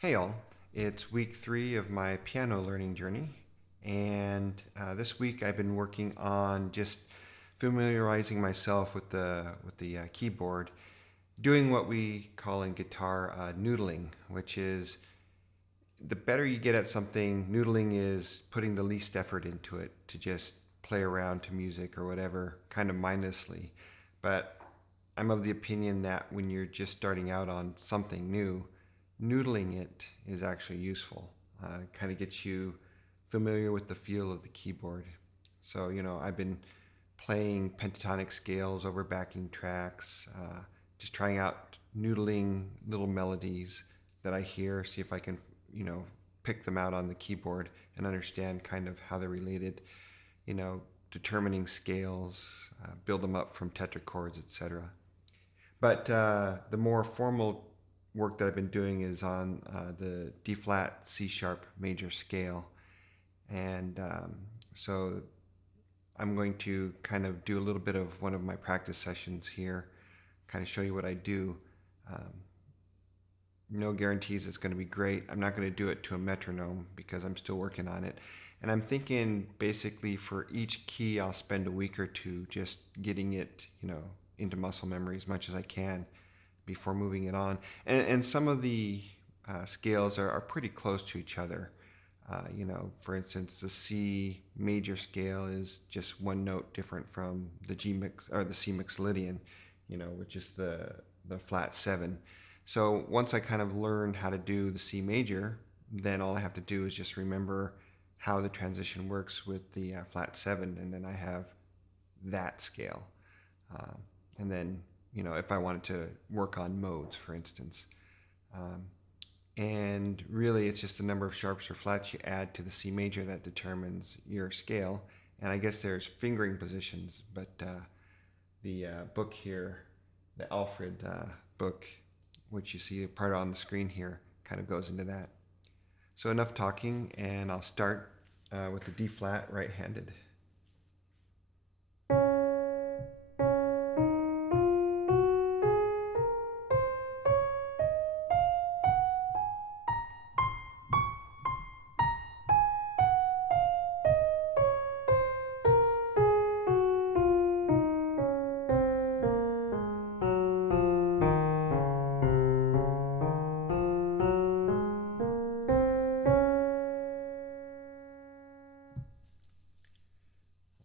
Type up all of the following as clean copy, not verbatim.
Hey all, it's week 3 of my piano learning journey, and this week I've been working on just familiarizing myself with the keyboard, doing what we call in guitar noodling, which is the better you get at something, noodling is putting the least effort into it to just play around to music or whatever, kind of mindlessly. But I'm of the opinion that when you're just starting out on something new, noodling it is actually useful. Kind of gets you familiar with the feel of the keyboard. So, I've been playing pentatonic scales over backing tracks, just trying out noodling little melodies that I hear, see if I can, you know, pick them out on the keyboard and understand kind of how they're related, determining scales, build them up from tetrachords, etc. But the more formal work that I've been doing is on the D flat C sharp major scale. And so I'm going to kind of do a little bit of one of my practice sessions here, kind of show you what I do. Um, no guarantees it's going to be great. I'm not going to do it to a metronome because I'm still working on it. And I'm thinking basically for each key, I'll spend a week or two just getting it, into muscle memory as much as I can before moving it on. And some of the scales are pretty close to each other. For instance, the C major scale is just one note different from the G mix or the C mixolydian, which is the flat 7. So once I kind of learned how to do the C major, then all I have to do is just remember how the transition works with the flat 7, and then I have that scale. Um, and then, if I wanted to work on modes, for instance. Um, and really, it's just the number of sharps or flats you add to the C major that determines your scale. And I guess there's fingering positions, but the book here, the Alfred book, which you see part on the screen here, kind of goes into that. So enough talking, and I'll start with the D flat right-handed.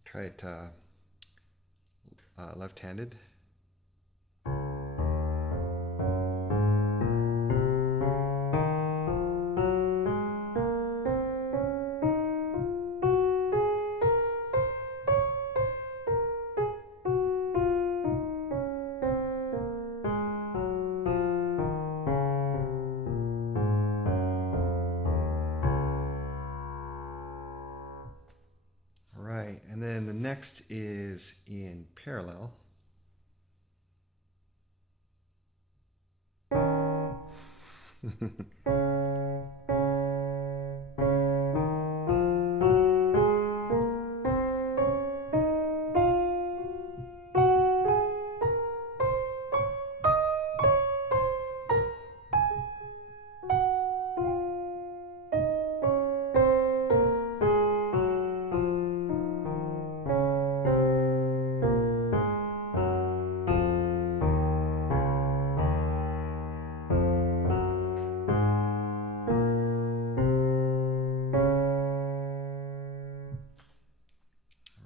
Try it left-handed. All right, and then the next is in parallel.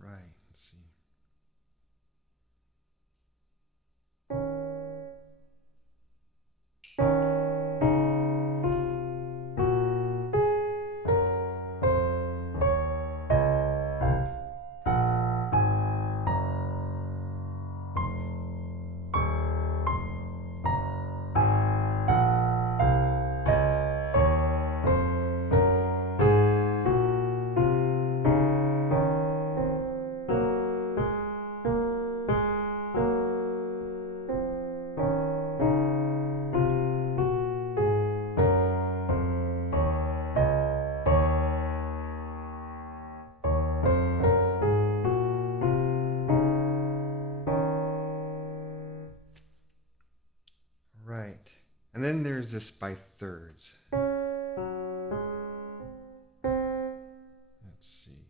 All right, let's see. Right. And then there's this by thirds. Let's see.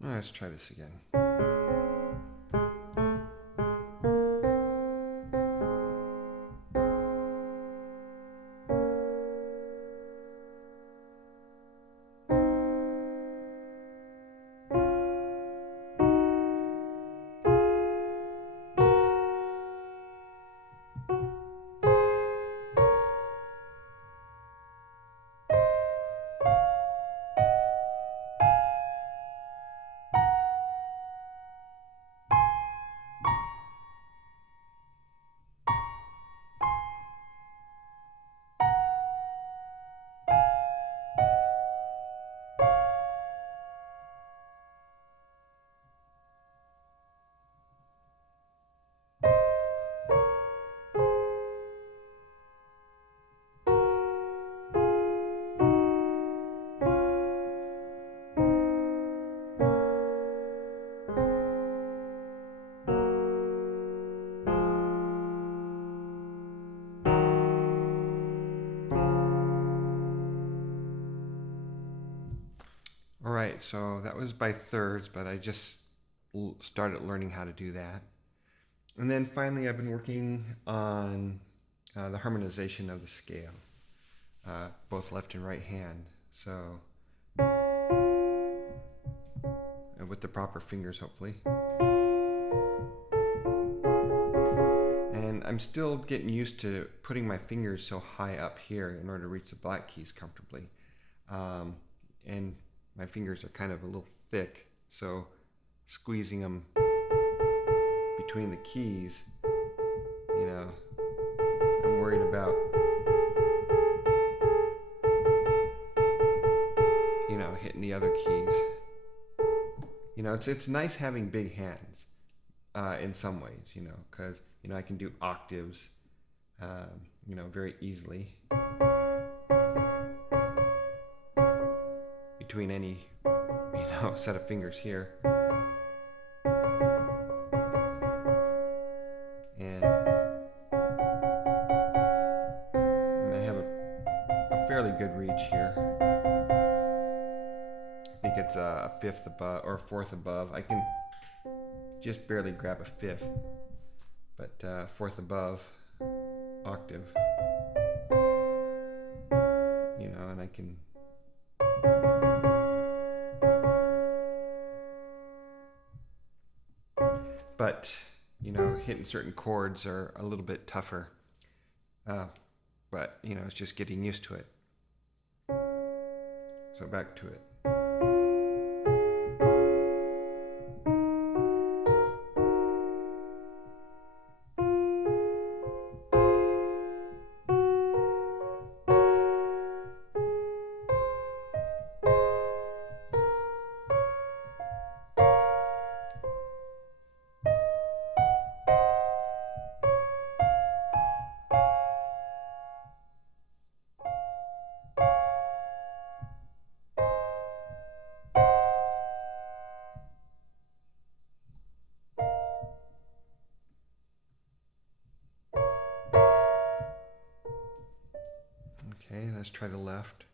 Let's try this again. All right, so that was by thirds, but I just started learning how to do that. And then finally, I've been working on the harmonization of the scale, both left and right hand. So, with the proper fingers, hopefully. And I'm still getting used to putting my fingers so high up here in order to reach the black keys comfortably. And my fingers are kind of a little thick, so squeezing them between the keys, you know, I'm worried about, you know, hitting the other keys. You know, it's nice having big hands in some ways, you know, because, you know, I can do octaves, you know, very easily between any, you know, set of fingers here. And I have a fairly good reach here. I think it's a fifth above or a fourth above. I can just barely grab a fifth, but fourth above octave, you know, and I can but, you know, hitting certain chords are a little bit tougher. But, you know, it's just getting used to it. So back to it. Okay, let's try the left.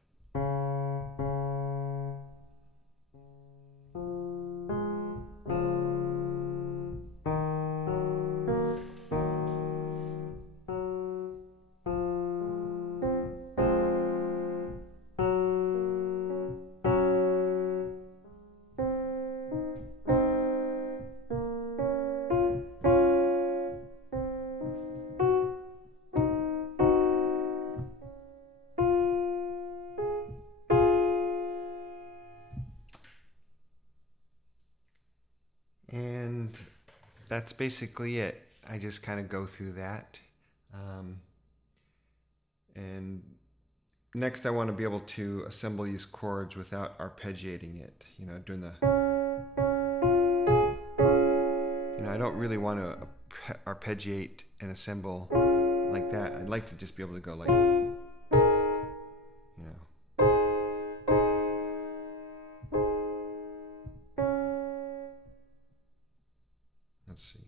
that's basically it. I just kind of go through that. Um, and next I want to be able to assemble these chords without arpeggiating it, doing I don't really want to arpeggiate and assemble like that. I'd like to just be able to go like, let's see.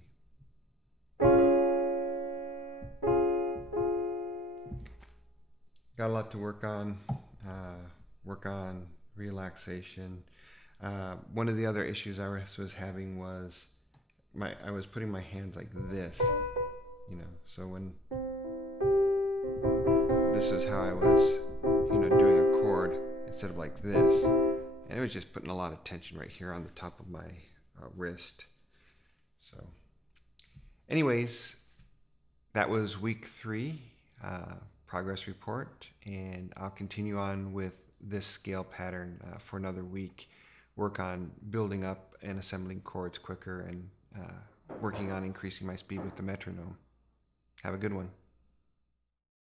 Got a lot to work on. Work on relaxation. One of the other issues I was having was I was putting my hands like this, so when this is how I was, doing a chord instead of like this, and it was just putting a lot of tension right here on the top of my wrist. So anyways, that was week 3 progress report, and I'll continue on with this scale pattern for another week, work on building up and assembling chords quicker, and working on increasing my speed with the metronome. Have a good one.